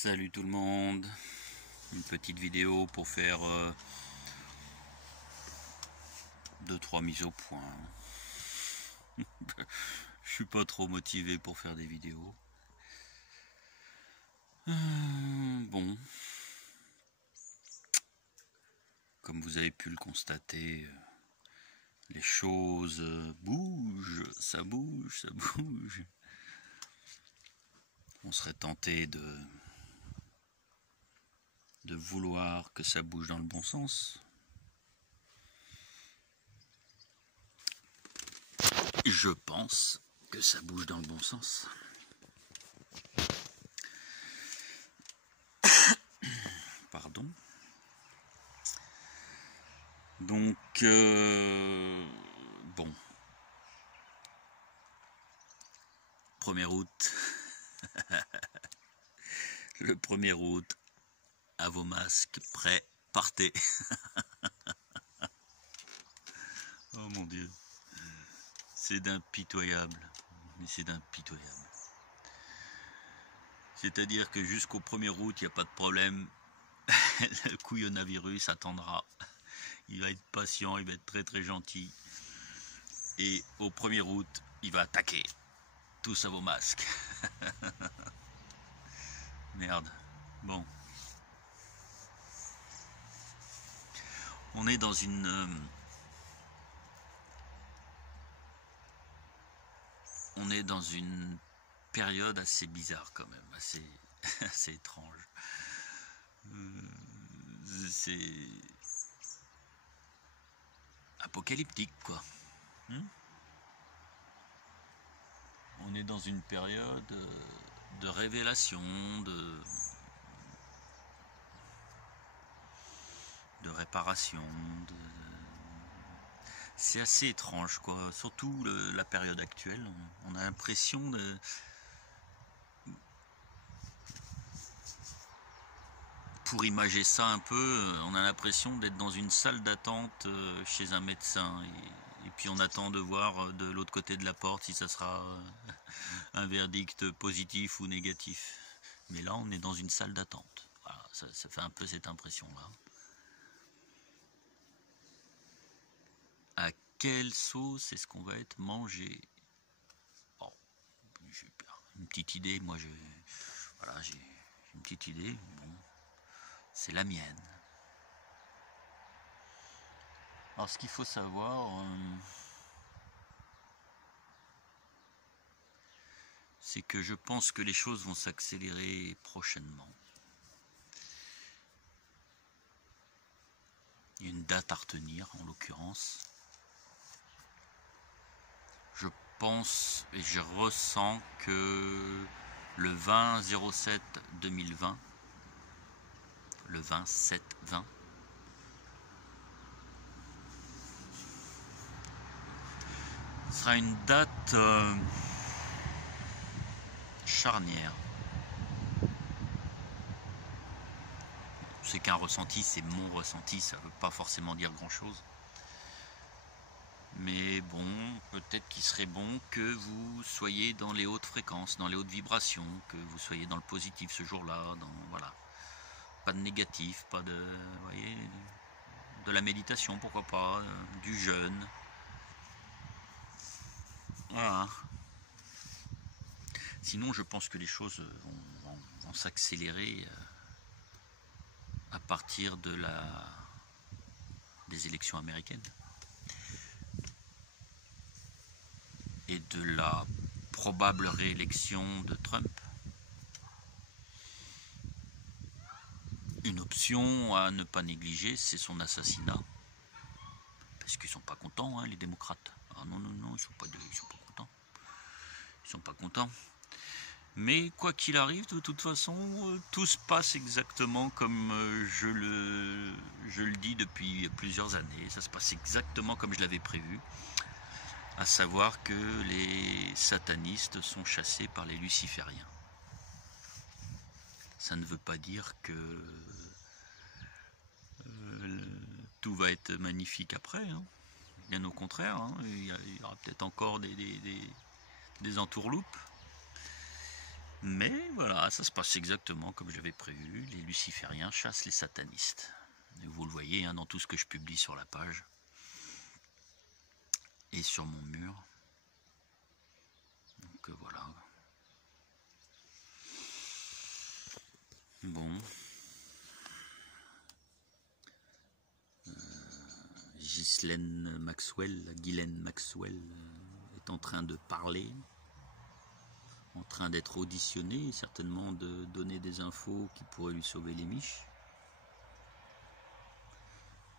Salut tout le monde, une petite vidéo pour faire 2-3 mises au point. Je suis pas trop motivé pour faire des vidéos. Bon, comme vous avez pu le constater, les choses bougent, ça bouge, ça bouge. On serait tenté de vouloir que ça bouge dans le bon sens. Je pense que ça bouge dans le bon sens. Pardon. Donc, bon. 1er août. Le 1er août. À vos masques, prêts, partez. Oh mon Dieu. C'est d'impitoyable. Mais c'est d'impitoyable. C'est-à-dire que jusqu'au 1er août, il n'y a pas de problème. Le couillonavirus attendra. Il va être patient, il va être très très gentil. Et au 1er août, il va attaquer. Tous à vos masques. Merde. Bon. On est dans une... on est dans une période assez bizarre quand même, assez étrange. C'est apocalyptique quoi. On est dans une période de révélation, de réparation. C'est assez étrange quoi, surtout la période actuelle. On a l'impression de... Pour imager ça un peu, on a l'impression d'être dans une salle d'attente chez un médecin. Et puis on attend de voir de l'autre côté de la porte si ça sera un verdict positif ou négatif. Mais là, on est dans une salle d'attente. Voilà, ça fait un peu cette impression-là. À quelle sauce est-ce qu'on va être mangé? Bon, j'ai une petite idée. Moi, voilà, j'ai une petite idée. Bon, c'est la mienne. Alors, ce qu'il faut savoir, c'est que je pense que les choses vont s'accélérer prochainement. Il y a une date à retenir, en l'occurrence. Je pense et je ressens que le 20/07/2020, le 27/20, sera une date charnière. C'est qu'un ressenti, c'est mon ressenti, ça ne veut pas forcément dire grand-chose. Mais bon, peut-être qu'il serait bon que vous soyez dans les hautes fréquences, dans les hautes vibrations, que vous soyez dans le positif ce jour-là, voilà. Pas de négatif, pas de... Vous voyez, de la méditation, pourquoi pas, du jeûne. Voilà. Sinon, je pense que les choses vont s'accélérer à partir des élections américaines et de la probable réélection de Trump. Une option à ne pas négliger, c'est son assassinat. Parce qu'ils sont pas contents, hein, les démocrates. Ah non, non, non, ils sont pas contents. Ils sont pas contents. Mais quoi qu'il arrive, de toute façon, tout se passe exactement comme je le dis depuis plusieurs années. Ça se passe exactement comme je l'avais prévu. À savoir que les satanistes sont chassés par les lucifériens. Ça ne veut pas dire que tout va être magnifique après. Hein. Bien au contraire, hein. Il y aura peut-être encore des entourloupes. Mais voilà, ça se passe exactement comme j'avais prévu. Les lucifériens chassent les satanistes. Et vous le voyez hein, dans tout ce que je publie sur la page et sur mon mur. Donc voilà. Bon. Ghislaine Maxwell est en train de parler, en train d'être auditionnée, certainement de donner des infos qui pourraient lui sauver les miches.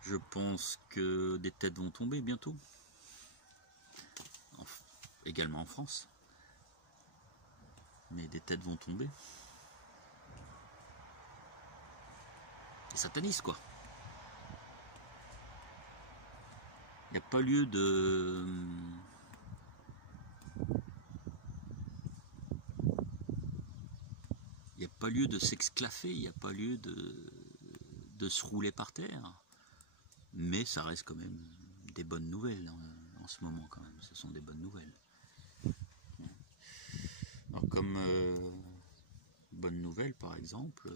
Je pense que des têtes vont tomber bientôt, également en France. Mais des têtes vont tomber. Les satanistes, quoi. Il n'y a pas lieu de... Il n'y a pas lieu de s'exclaffer, il n'y a pas lieu de se rouler par terre. Mais ça reste quand même des bonnes nouvelles en ce moment quand même. Ce sont des bonnes nouvelles. Alors comme bonne nouvelle par exemple,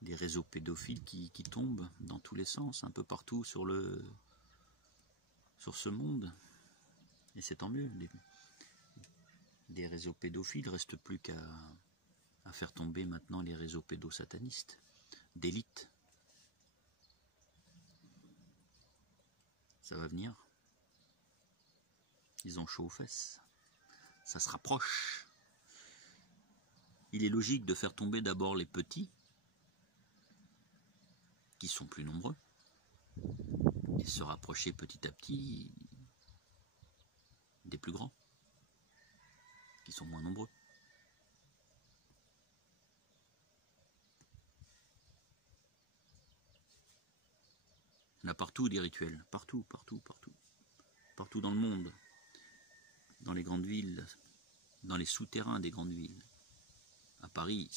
des réseaux pédophiles qui tombent dans tous les sens, un peu partout sur ce monde. Et c'est tant mieux. Des réseaux pédophiles, il ne reste plus qu'à faire tomber maintenant les réseaux pédosatanistes d'élite. Ça va venir. Ils ont chaud aux fesses. Ça se rapproche. Il est logique de faire tomber d'abord les petits, qui sont plus nombreux, et se rapprocher petit à petit des plus grands, qui sont moins nombreux. Il y en a partout des rituels, partout dans le monde, dans les grandes villes, dans les souterrains des grandes villes. À Paris,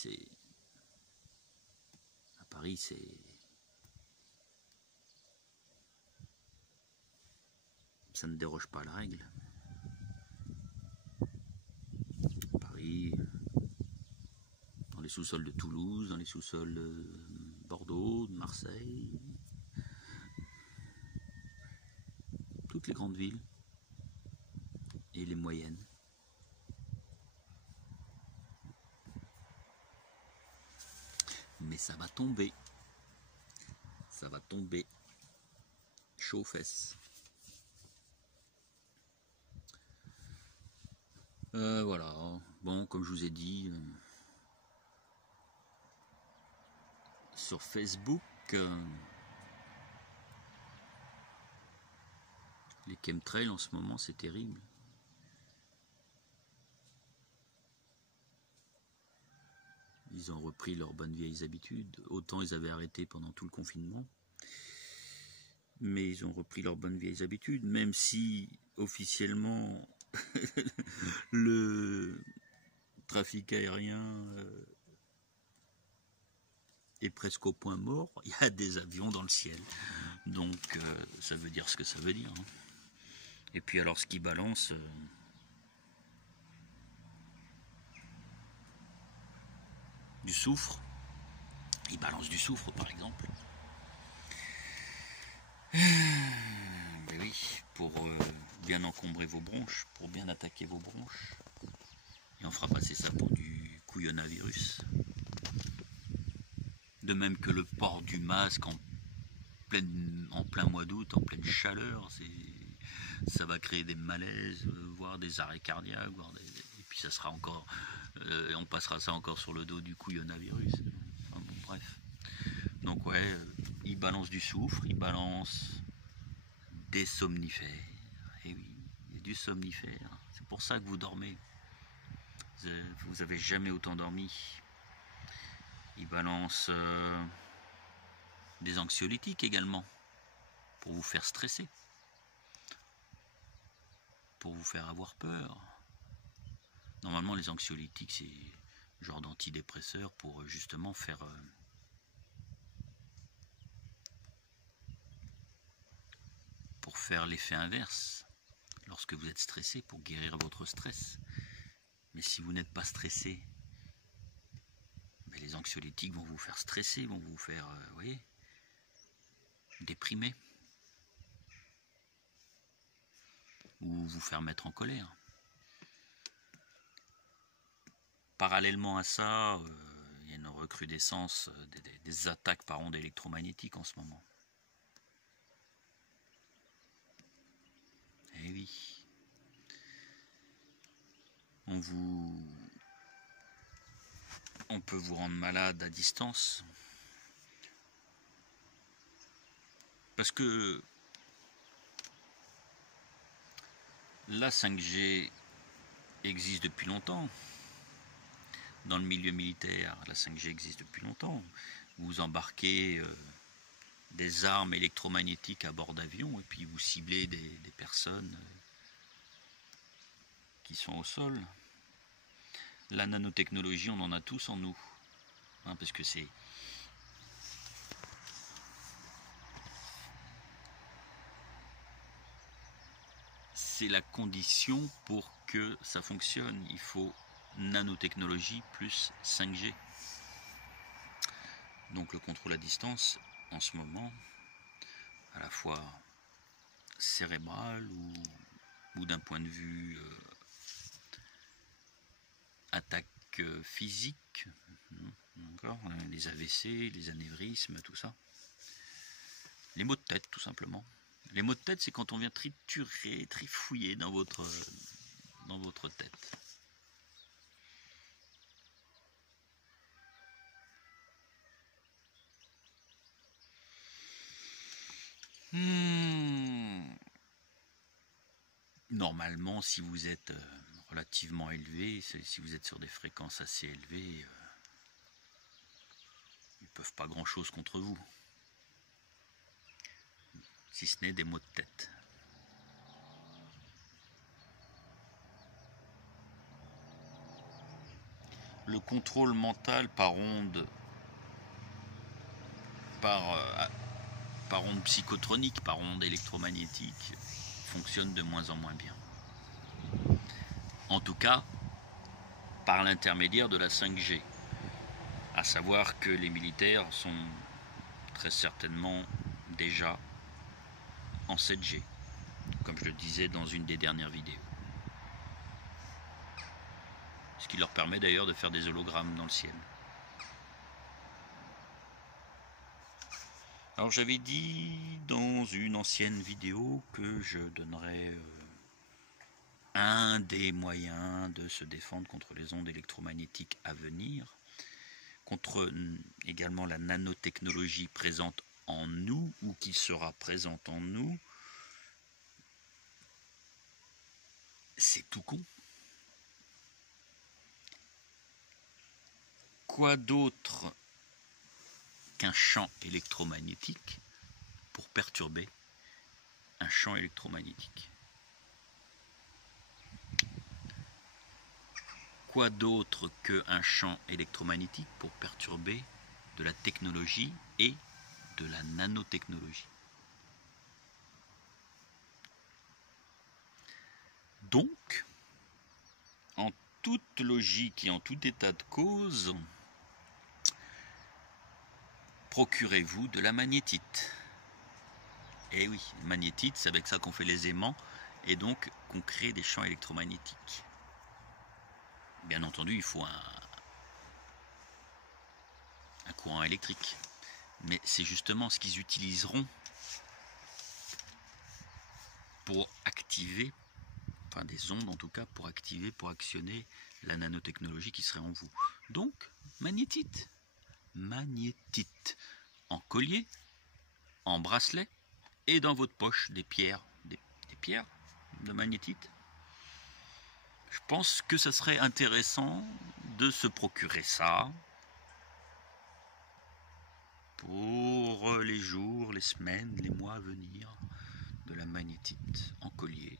ça ne déroge pas à la règle. À Paris, dans les sous-sols de Toulouse, dans les sous-sols de Bordeaux, de Marseille, toutes les grandes villes et les moyennes. Mais ça va tomber. Ça va tomber. Chaud aux fesses. Voilà. Bon, comme je vous ai dit, sur Facebook, les chemtrails en ce moment, c'est terrible. Ils ont repris leurs bonnes vieilles habitudes. Autant ils avaient arrêté pendant tout le confinement. Mais ils ont repris leurs bonnes vieilles habitudes, même si officiellement le trafic aérien est presque au point mort. Il y a des avions dans le ciel. Donc ça veut dire ce que ça veut dire. Hein. Et puis alors ce qui balance... du soufre. Il balance du soufre par exemple. Mais oui, pour bien encombrer vos bronches, pour bien attaquer vos bronches. Et on fera passer ça pour du couillonavirus. De même que le port du masque en plein mois d'août, en pleine chaleur, ça va créer des malaises, voire des arrêts cardiaques, et puis ça sera encore, on passera ça encore sur le dos du couillonavirus. Enfin, bon, bref. Donc ouais, il balance du soufre, il balance des somnifères. Et oui, il y a du somnifère. C'est pour ça que vous dormez. Vous avez jamais autant dormi. Il balance des anxiolytiques également, pour vous faire stresser, pour vous faire avoir peur. Normalement, les anxiolytiques, c'est un genre d'antidépresseur pour justement faire l'effet inverse. lorsque vous êtes stressé, pour guérir votre stress. Mais si vous n'êtes pas stressé, ben les anxiolytiques vont vous faire stresser, vont vous faire, vous voyez, déprimer. Ou vous faire mettre en colère. Parallèlement à ça, il y a une recrudescence des attaques par ondes électromagnétiques en ce moment. Eh oui. On peut vous rendre malade à distance. Parce que la 5G existe depuis longtemps. Dans le milieu militaire, la 5G existe depuis longtemps. Vous embarquez des armes électromagnétiques à bord d'avions et puis vous ciblez des personnes qui sont au sol. La nanotechnologie, on en a tous en nous. Hein, parce que c'est la condition pour que ça fonctionne. Il faut nanotechnologie plus 5G. Donc le contrôle à distance, en ce moment, à la fois cérébral ou d'un point de vue attaque physique, les AVC, les anévrismes, tout ça. Les maux de tête, tout simplement. Les maux de tête, c'est quand on vient triturer, trifouiller dans votre tête. Normalement, si vous êtes relativement élevé, si vous êtes sur des fréquences assez élevées, ils ne peuvent pas grand-chose contre vous. Si ce n'est des maux de tête. Le contrôle mental par onde, par onde psychotronique, par onde électromagnétique, fonctionne de moins en moins bien. En tout cas, par l'intermédiaire de la 5G. À savoir que les militaires sont très certainement déjà en 7G, comme je le disais dans une des dernières vidéos. Ce qui leur permet d'ailleurs de faire des hologrammes dans le ciel. Alors j'avais dit dans une ancienne vidéo que je donnerais un des moyens de se défendre contre les ondes électromagnétiques à venir, contre également la nanotechnologie présente en nous ou qui sera présente en nous. C'est tout con. Quoi d'autre qu'un champ électromagnétique pour perturber un champ électromagnétique? Quoi d'autre qu'un champ électromagnétique pour perturber de la technologie et de la nanotechnologie? Donc, en toute logique et en tout état de cause, procurez-vous de la magnétite. Eh oui, magnétite, c'est avec ça qu'on fait les aimants et donc qu'on crée des champs électromagnétiques. Bien entendu, il faut un courant électrique. Mais c'est justement ce qu'ils utiliseront pour activer, enfin des ondes en tout cas, pour activer, pour actionner la nanotechnologie qui serait en vous. Donc, magnétite. Magnétite. En collier, en bracelet et dans votre poche des pierres. Des pierres de magnétite. Je pense que ça serait intéressant de se procurer ça pour les jours, les semaines, les mois à venir, de la magnétite en collier,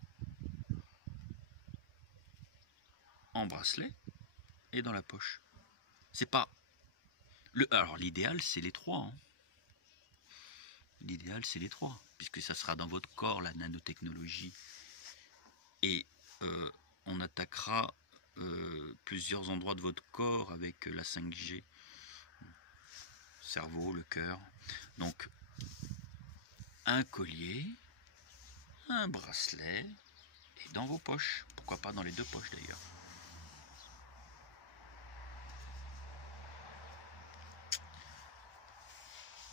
en bracelet et dans la poche. C'est pas alors l'idéal c'est les trois. Hein. L'idéal c'est les trois, puisque ça sera dans votre corps la nanotechnologie et on attaquera plusieurs endroits de votre corps avec la 5G, cerveau, le cœur. Donc un collier, un bracelet et dans vos poches, pourquoi pas dans les deux poches d'ailleurs.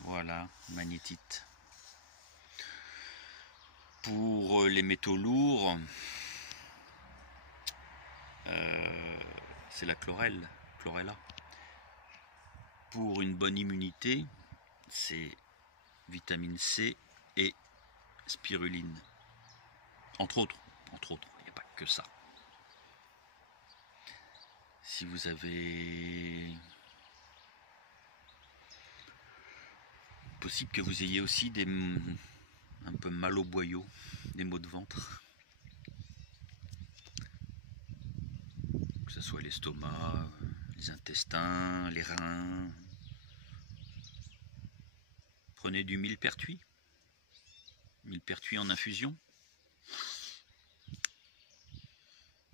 Voilà, magnétite. Pour les métaux lourds, c'est la chlorella. Pour une bonne immunité, c'est vitamine C et spiruline. Entre autres, il n'y a pas que ça. Si vous avez... possible que vous ayez aussi un peu mal au boyau, des maux de ventre. Que ce soit l'estomac, les intestins, les reins. Prenez du millepertuis. Millepertuis en infusion.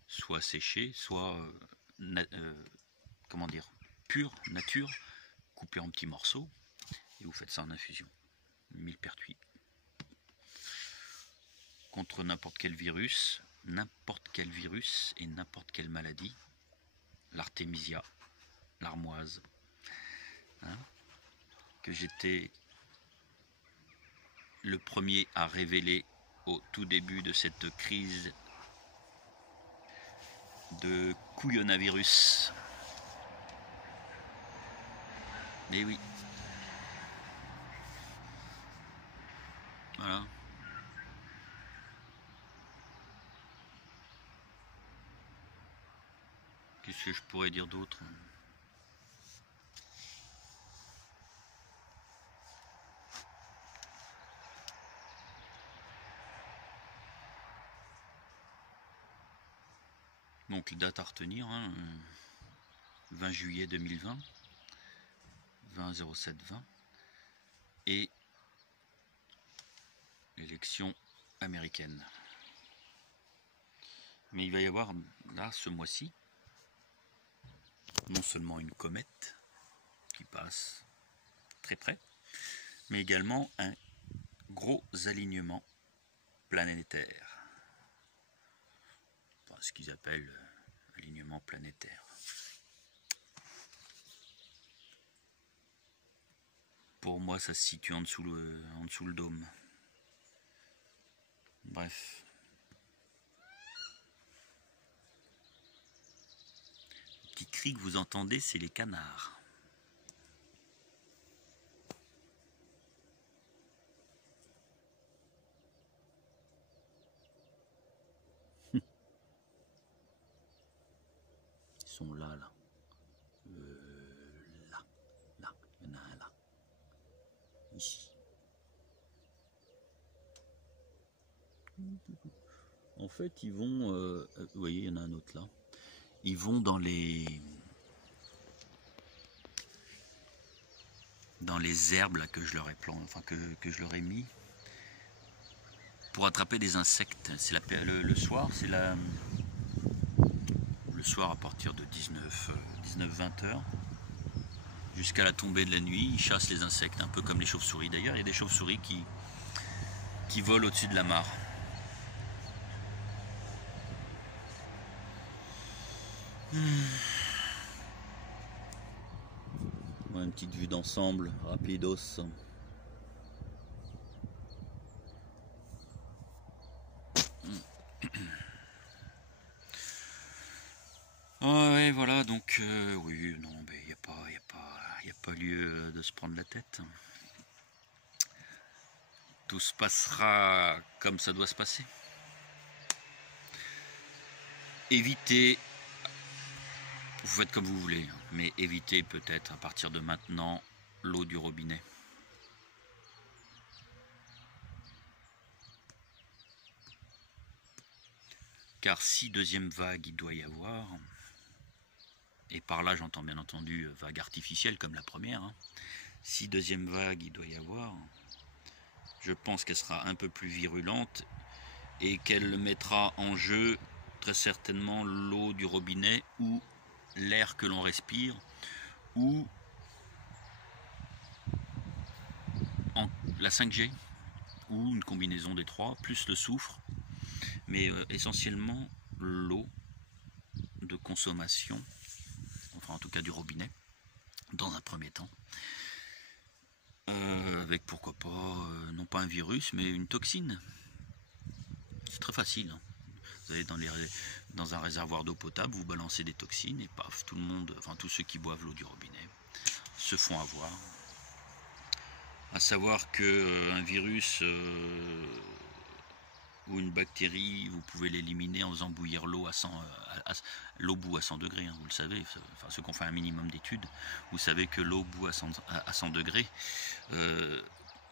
Soit séché, soit comment dire, pur, nature, coupé en petits morceaux. Et vous faites ça en infusion. Millepertuis. Contre n'importe quel virus et n'importe quelle maladie. L'artémisia, l'armoise, hein, que j'étais le premier à révéler au tout début de cette crise de couillonavirus. Mais oui. Voilà. Qu'est-ce que je pourrais dire d'autre ? Donc les dates à retenir, hein, 20 juillet 2020, 20-07-20, et l'élection américaine. Mais il va y avoir là ce mois-ci non seulement une comète qui passe très près, mais également un gros alignement planétaire. Enfin, ce qu'ils appellent alignement planétaire. Pour moi, ça se situe en dessous le dôme. Bref. Le petit cri que vous entendez, c'est les canards. Ils sont là. Là, il y en a un là. Ici. En fait, ils vont... vous voyez, il y en a un autre là. Ils vont dans les herbes là, que je leur ai planté, enfin que je leur ai mis pour attraper des insectes. C'est le soir, c'est le soir à partir de 19-20 heures jusqu'à la tombée de la nuit, ils chassent les insectes, un peu comme les chauves-souris. D'ailleurs, il y a des chauves-souris qui volent au-dessus de la mare. Une petite vue d'ensemble, rapidos. Ouais, voilà, donc oui, non, mais il n'y a pas lieu de se prendre la tête. Tout se passera comme ça doit se passer. Évitez, vous faites comme vous voulez, mais évitez peut-être à partir de maintenant l'eau du robinet. Car si deuxième vague il doit y avoir, et par là j'entends bien entendu vague artificielle comme la première, hein, si deuxième vague il doit y avoir, je pense qu'elle sera un peu plus virulente et qu'elle mettra en jeu très certainement l'eau du robinet ou l'air que l'on respire ou la 5G ou une combinaison des trois, plus le soufre, mais essentiellement l'eau de consommation, enfin en tout cas du robinet, dans un premier temps, avec pourquoi pas, non pas un virus, mais une toxine. C'est très facile, hein. Vous allez dans un réservoir d'eau potable, vous balancez des toxines et paf, tout le monde, enfin tous ceux qui boivent l'eau du robinet se font avoir. À savoir qu'un virus ou une bactérie, vous pouvez l'éliminer en faisant bouillir l'eau l'eau bout à 100 degrés, hein, vous le savez, enfin, ceux qui ont fait un minimum d'études, vous savez que l'eau bout à 100 degrés.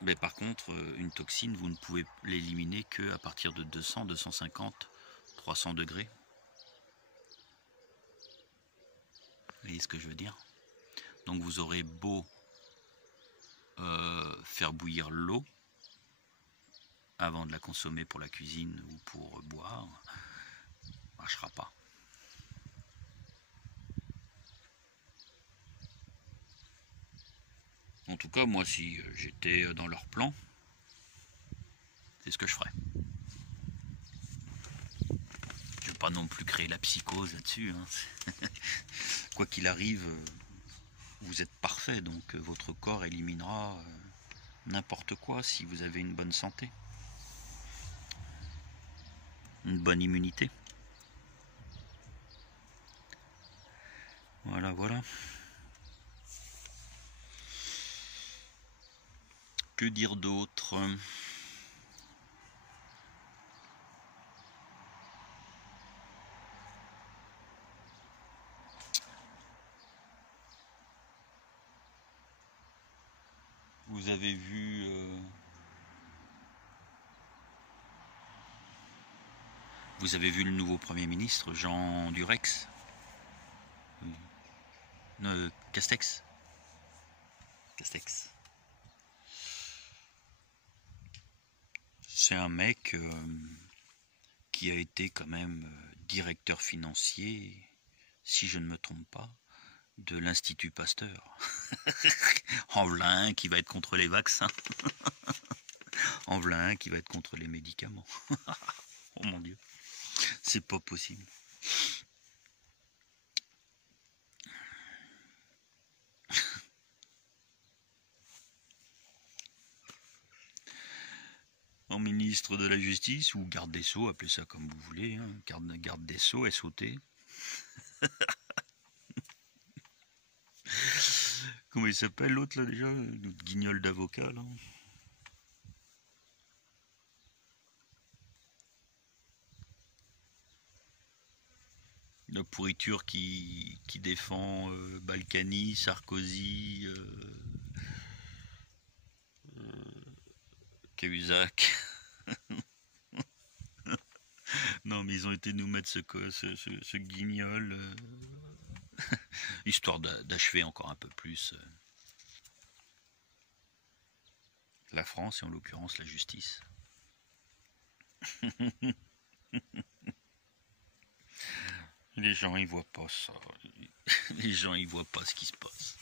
Mais par contre, une toxine, vous ne pouvez l'éliminer qu'à partir de 200, 250, 300 degrés. Vous voyez ce que je veux dire? Donc vous aurez beau faire bouillir l'eau avant de la consommer pour la cuisine ou pour boire, marchera pas. En tout cas, moi, si j'étais dans leur plan, c'est ce que je ferais. Je ne veux pas non plus créer la psychose là-dessus, hein. Quoi qu'il arrive, vous êtes parfait, donc votre corps éliminera n'importe quoi si vous avez une bonne santé, une bonne immunité. Voilà, voilà. Que dire d'autre? Vous avez vu le nouveau Premier ministre, Jean Durex, Castex. C'est un mec qui a été quand même directeur financier, si je ne me trompe pas, de l'Institut Pasteur. En voilà un qui va être contre les vaccins. En voilà un qui va être contre les médicaments. Oh mon Dieu, c'est pas possible. En ministre de la Justice ou garde des Sceaux, appelez ça comme vous voulez, hein. Garde des Sceaux, SOT. Comment il s'appelle l'autre là déjà? Notre guignol d'avocat là. La pourriture qui défend Balkany, Sarkozy, Cahuzac. Non mais ils ont été nous mettre ce guignol, histoire d'achever encore un peu plus la France et en l'occurrence la justice. Les gens ils voient pas ça. Les gens ils voient pas ce qui se passe.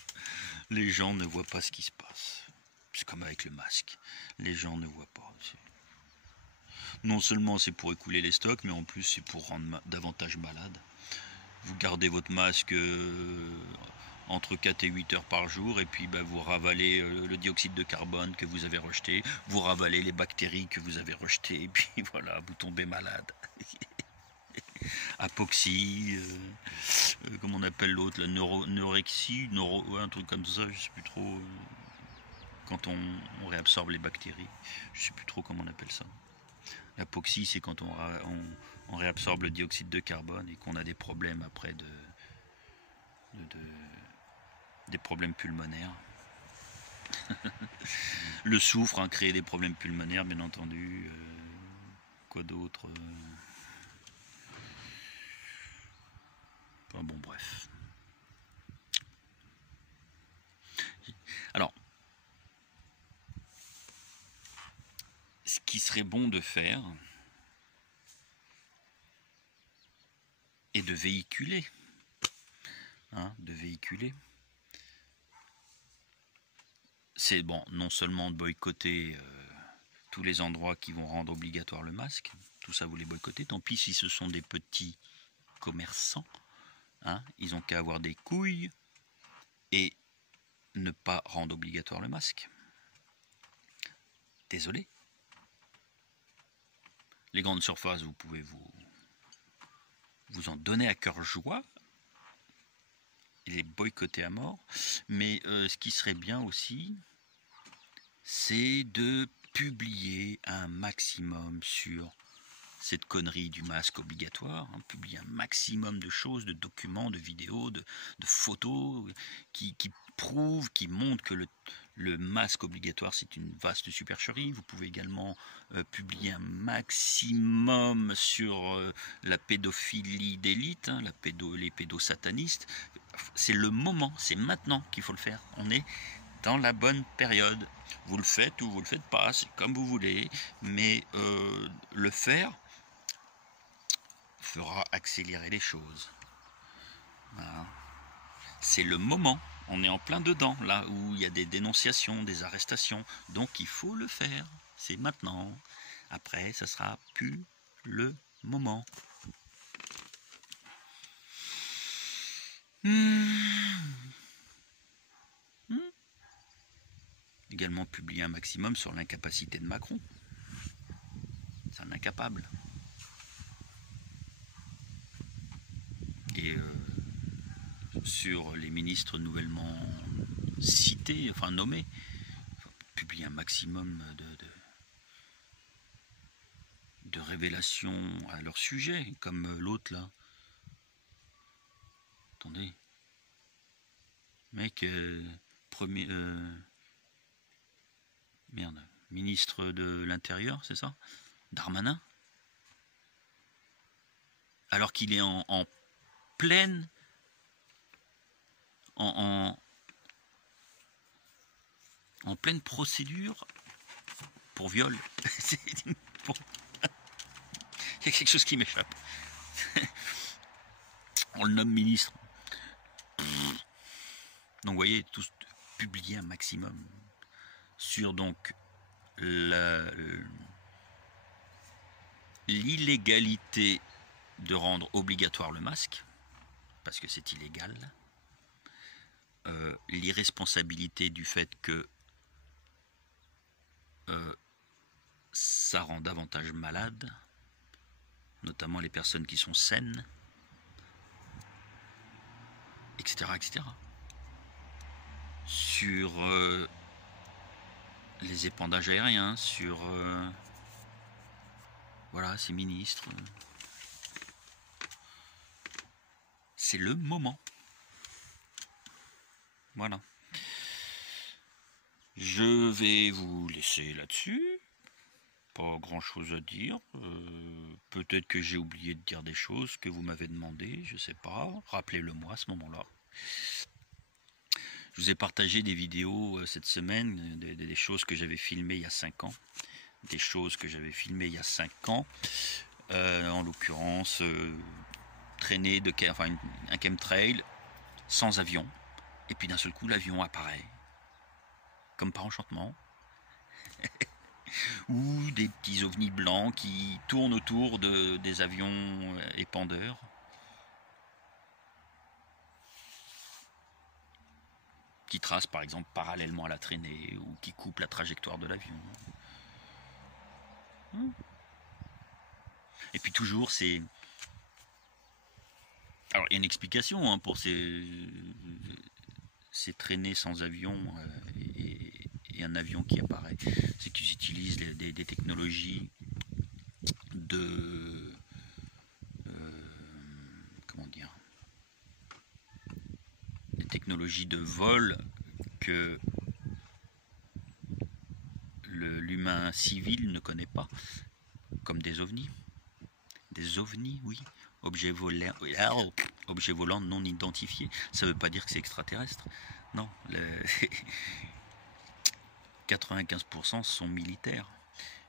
Les gens ne voient pas ce qui se passe. C'est comme avec le masque. Les gens ne voient pas. Non seulement c'est pour écouler les stocks, mais en plus c'est pour rendre davantage malade. Vous gardez votre masque entre 4 et 8 heures par jour, et puis vous ravalez le dioxyde de carbone que vous avez rejeté, vous ravalez les bactéries que vous avez rejetées, et puis voilà, vous tombez malade. Apoxie, comment on appelle l'autre, la neurexie, un truc comme ça, je sais plus trop. Quand on réabsorbe les bactéries, je sais plus trop comment on appelle ça. L'apoxie, c'est quand on réabsorbe le dioxyde de carbone et qu'on a des problèmes après des problèmes pulmonaires. Le soufre crée des problèmes pulmonaires, bien entendu. Quoi d'autre? Enfin, bon, bref. Alors, ce qui serait bon de faire, et de véhiculer. De véhiculer. C'est bon, non seulement de boycotter tous les endroits qui vont rendre obligatoire le masque, tout ça vous les boycottez, tant pis si ce sont des petits commerçants, ils ont qu'à avoir des couilles et ne pas rendre obligatoire le masque. Désolé. Les grandes surfaces, vous pouvez vous en donner à cœur joie et les boycotter à mort, mais ce qui serait bien aussi, c'est de publier un maximum sur cette connerie du masque obligatoire, publier un maximum de choses, de documents, de vidéos, de photos qui prouvent, qui montrent que le masque obligatoire c'est une vaste supercherie. Vous pouvez également publier un maximum sur la pédophilie d'élite, les pédosatanistes. C'est le moment, c'est maintenant qu'il faut le faire. On est dans la bonne période. Vous le faites ou vous le faites pas, c'est comme vous voulez, mais le faire fera accélérer les choses. Voilà. C'est le moment, on est en plein dedans, là où il y a des dénonciations, des arrestations, donc il faut le faire, c'est maintenant. Après, ça sera plus le moment. Également publier un maximum sur l'incapacité de Macron. C'est un incapable. Et sur les ministres nouvellement cités, enfin nommés, publier un maximum de révélations à leur sujet, comme l'autre là. Attendez. Mec, ministre de l'Intérieur, c'est ça? Darmanin? Alors qu'il est en pleine en pleine procédure pour viol. Il y a quelque chose qui m'échappe. On le nomme ministre. Donc vous voyez, tous publier un maximum sur donc l'illégalité de rendre obligatoire le masque, parce que c'est illégal, l'irresponsabilité du fait que ça rend davantage malade, notamment les personnes qui sont saines, etc. etc. Sur les épandages aériens, sur voilà, ces ministres. C'est le moment. Voilà. Je vais vous laisser là-dessus. Pas grand-chose à dire. Peut-être que j'ai oublié de dire des choses que vous m'avez demandé, je sais pas. Rappelez-le-moi à ce moment-là. Je vous ai partagé des vidéos cette semaine, des choses que j'avais filmées il y a 5 ans. Des choses que j'avais filmées il y a 5 ans. En l'occurrence, traîner un chemtrail sans avion. Et puis d'un seul coup, l'avion apparaît. Comme par enchantement. Ou des petits ovnis blancs qui tournent autour des avions épandeurs. Qui tracent par exemple parallèlement à la traînée ou qui coupent la trajectoire de l'avion. Et puis toujours c'est... Alors il y a une explication pour ces traînées sans avion et un avion qui apparaît. C'est qu'ils utilisent des technologies de... comment dire, des technologies de vol que l'humain civil ne connaît pas, comme des ovnis. Des ovnis, oui. Objets volants non identifiés. Ça ne veut pas dire que c'est extraterrestre. Non. 95% sont militaires.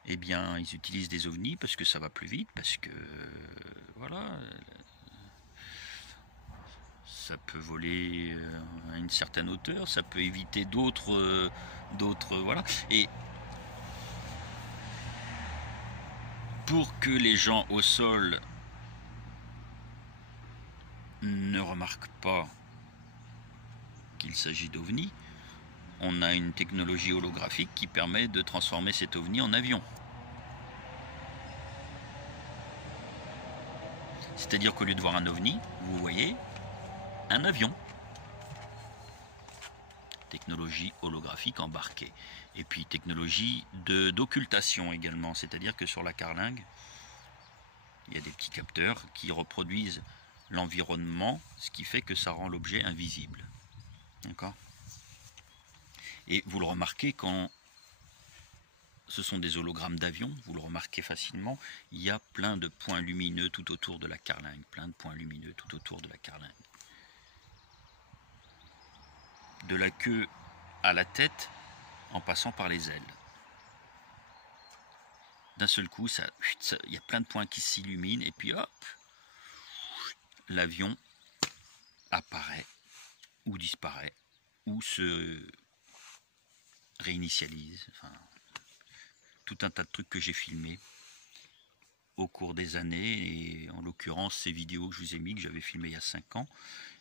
Eh bien, ils utilisent des ovnis parce que ça va plus vite, parce que... voilà... ça peut voler à une certaine hauteur, ça peut éviter d'autres, voilà. Et pour que les gens au sol ne remarquent pas qu'il s'agit d'ovnis, on a une technologie holographique qui permet de transformer cet ovni en avion. C'est-à-dire qu'au lieu de voir un ovni, vous voyez un avion. Technologie holographique embarquée. Et puis technologie d'occultation également, c'est-à-dire que sur la carlingue, il y a des petits capteurs qui reproduisent l'environnement, ce qui fait que ça rend l'objet invisible. D'accord ? Et vous le remarquez quand ce sont des hologrammes d'avions, vous le remarquez facilement, il y a plein de points lumineux tout autour de la carlingue, plein de points lumineux tout autour de la carlingue. De la queue à la tête, en passant par les ailes. D'un seul coup, il y a plein de points qui s'illuminent, et puis hop, l'avion apparaît, ou disparaît, ou se réinitialise. Enfin, tout un tas de trucs que j'ai filmés au cours des années, et en l'occurrence ces vidéos que je vous ai mis, que j'avais filmées il y a 5 ans,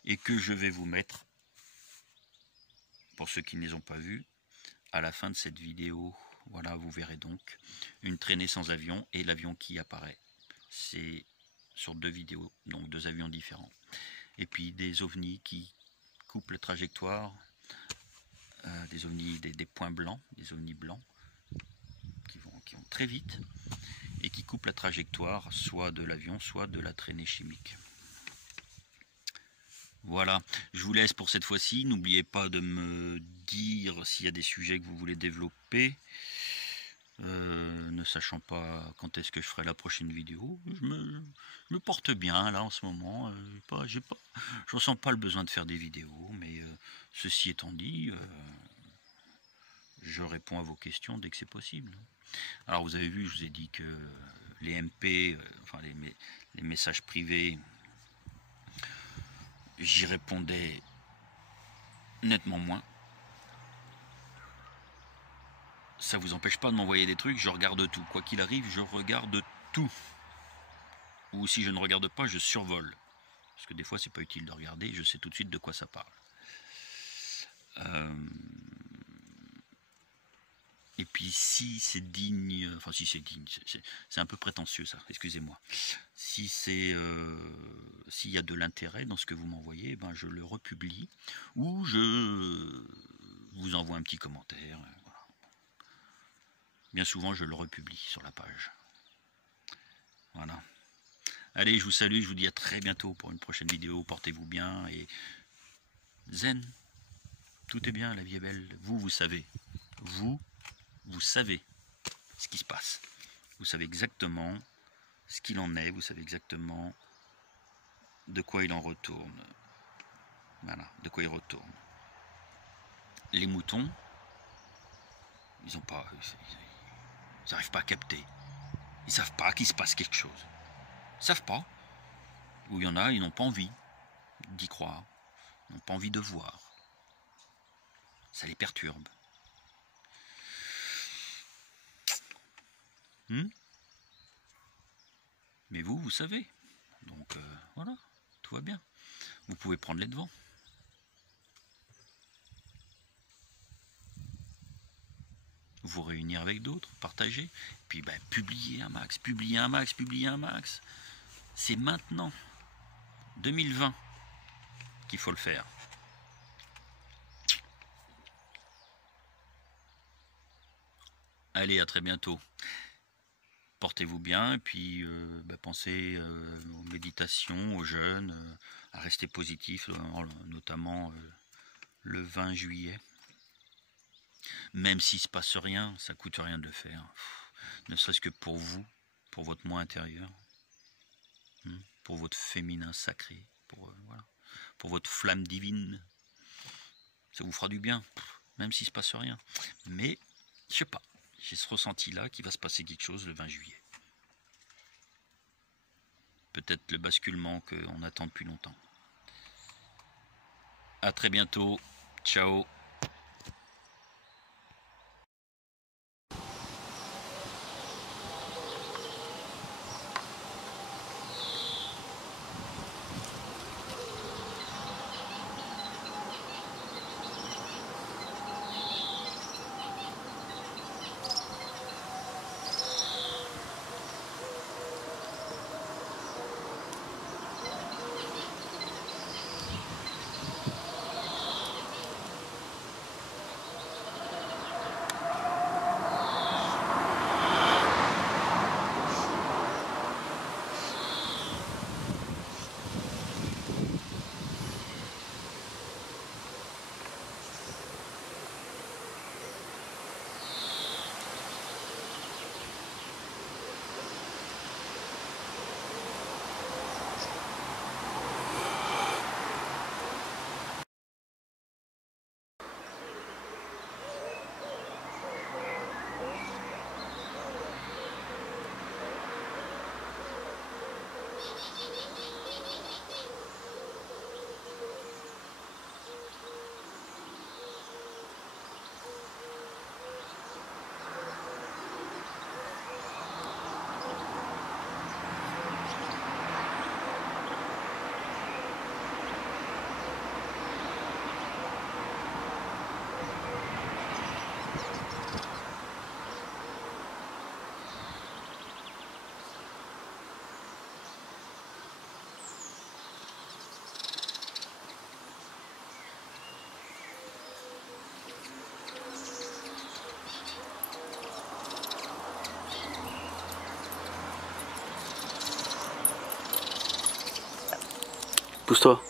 et que je vais vous mettre, pour ceux qui ne les ont pas vues, à la fin de cette vidéo. Voilà, vous verrez donc une traînée sans avion et l'avion qui apparaît. C'est sur 2 vidéos, donc 2 avions différents. Et puis des ovnis qui coupent la trajectoire, des ovnis, des points blancs, des ovnis blancs qui vont très vite et qui coupent la trajectoire soit de l'avion, soit de la traînée chimique. Voilà, je vous laisse pour cette fois-ci. N'oubliez pas de me dire s'il y a des sujets que vous voulez développer. Ne sachant pas quand est-ce que je ferai la prochaine vidéo, je me porte bien là en ce moment. Je ressens pas le besoin de faire des vidéos, mais ceci étant dit, je réponds à vos questions dès que c'est possible. Alors vous avez vu, je vous ai dit que les MP, enfin les messages privés, j'y répondais nettement moins. Ça vous empêche pas de m'envoyer des trucs, je regarde tout. Quoi qu'il arrive, je regarde tout. Ou si je ne regarde pas, je survole. Parce que des fois, c'est pas utile de regarder, je sais tout de suite de quoi ça parle. Et puis si c'est digne, enfin si c'est digne, c'est un peu prétentieux ça, excusez-moi. Si c'est, s'il y a de l'intérêt dans ce que vous m'envoyez, ben je le republie ou je vous envoie un petit commentaire. Voilà. Bien souvent, je le republie sur la page. Voilà. Allez, je vous salue, je vous dis à très bientôt pour une prochaine vidéo. Portez-vous bien et zen. Tout est bien, la vie est belle. Vous savez. Vous savez ce qui se passe. Vous savez exactement ce qu'il en est. Vous savez exactement de quoi il en retourne. Voilà, de quoi il retourne. Les moutons, ils n'arrivent pas à capter. Ils savent pas qu'il se passe quelque chose. Ils savent pas. Ou il y en a, ils n'ont pas envie d'y croire. Ils n'ont pas envie de voir. Ça les perturbe. Mais vous savez. Donc voilà, tout va bien. Vous pouvez prendre les devants. Vous réunir avec d'autres, partager. Puis ben, publier un max, publier un max, publier un max. C'est maintenant, 2020, qu'il faut le faire. Allez, à très bientôt. Portez-vous bien et puis pensez aux méditations, aux jeûnes, à rester positif, notamment le 20 juillet. Même s'il ne se passe rien, ça ne coûte rien de le faire. Ne serait-ce que pour vous, pour votre moi intérieur, pour votre féminin sacré, pour votre flamme divine. Ça vous fera du bien, même s'il ne se passe rien. Mais, je sais pas. J'ai ce ressenti-là qu'il va se passer quelque chose le 20 juillet. Peut-être le basculement qu'on attend depuis longtemps. À très bientôt. Ciao. Pousse-toi.